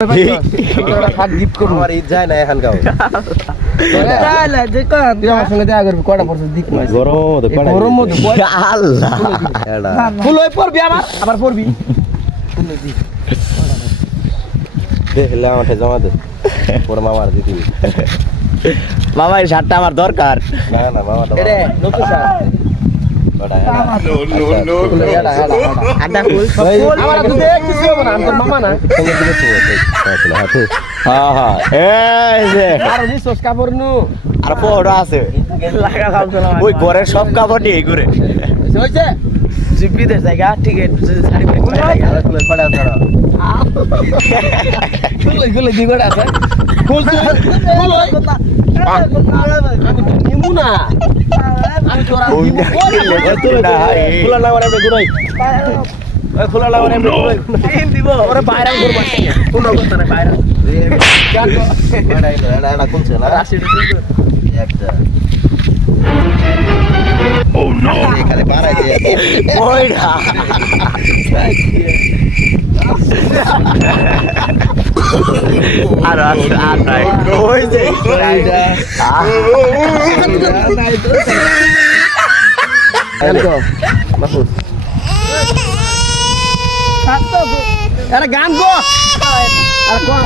শাক গিফট করব আমার ঈদ যায় না এখন গাও তাহলে দেখুন তুই আমার সঙ্গে দেখা করবি কয়টা পড়ছিস দিক মাস গরম মধ্যে আল্লাহ এডা ফুল হই পড়বি আবার পড়বি দেখলে আমাকে জমা দে পরে মামার দিবি মামা এই শার্টটা আমার দরকার না না মামা দাও এরে নতুন শার্ট বড়া নো এডা আডা ফুল ফুল আমার তো দেখছিস না আমার মামা না সঙ্গে দিবে তো হাতে হ্যাঁ হ্যাঁ এই যে আর নিছস কাপড় নু আর পড়া আছে লাগা খাওয়া ওই ঘরের সব কাপড় নিয়ে ঘুরে হইছে জিপিদের জায়গা ঠিক আছে শাড়ি পরে জায়গা ফুল পড়া ধরো ফুল দিগড় আছে ফুল ফুল আমি নিমু না আমি তোরা নিমু ফুল না মানে ঘুরাই ওই ফুল না মানে ঘুরাই তিন দিব ওরে বাইরে ঘুর মারছি কোন অবস্থা না বাইরে এটা কোনছে না রাশি একটা ও নো এখানে বাড়াই দিয়ে ওইটা আর নাই ওই যে এইটা নাই তো হ্যালো মাসুদ আরে গান গো আর কোন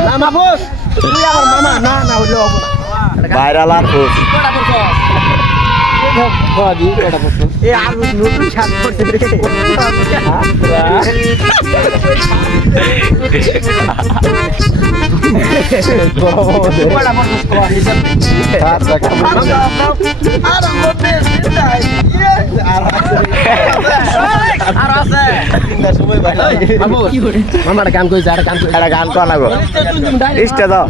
না মাহফুজ তুই আমার মামা না না হইলো হবে না ভাইরাল আর খুশ কটা পড়ছো বাদি কটা পড়ছো এ আর নতুন শার্ট পড়ছে রে কটা পড়ছো হিসাব আর টাকা আর মতে আর আছে তিনটা সময় ভাই বাবু মামাটা গান কইছে আর গান একটা গান কর না গো ইস্টে দাও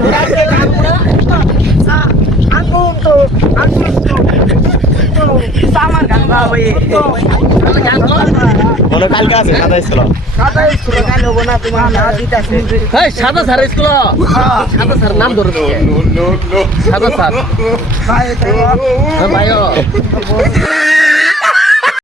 আগুন তো সামার গান ভাই গান কর মনে কালকে আছে সাদা ছিল সাদা স্কুল গান হবো না তোমার না দিতাছে এই সাদা স্যার স্কুল সাদা স্যার নাম ধরে দাও সাদা স্যার ভাই ভাই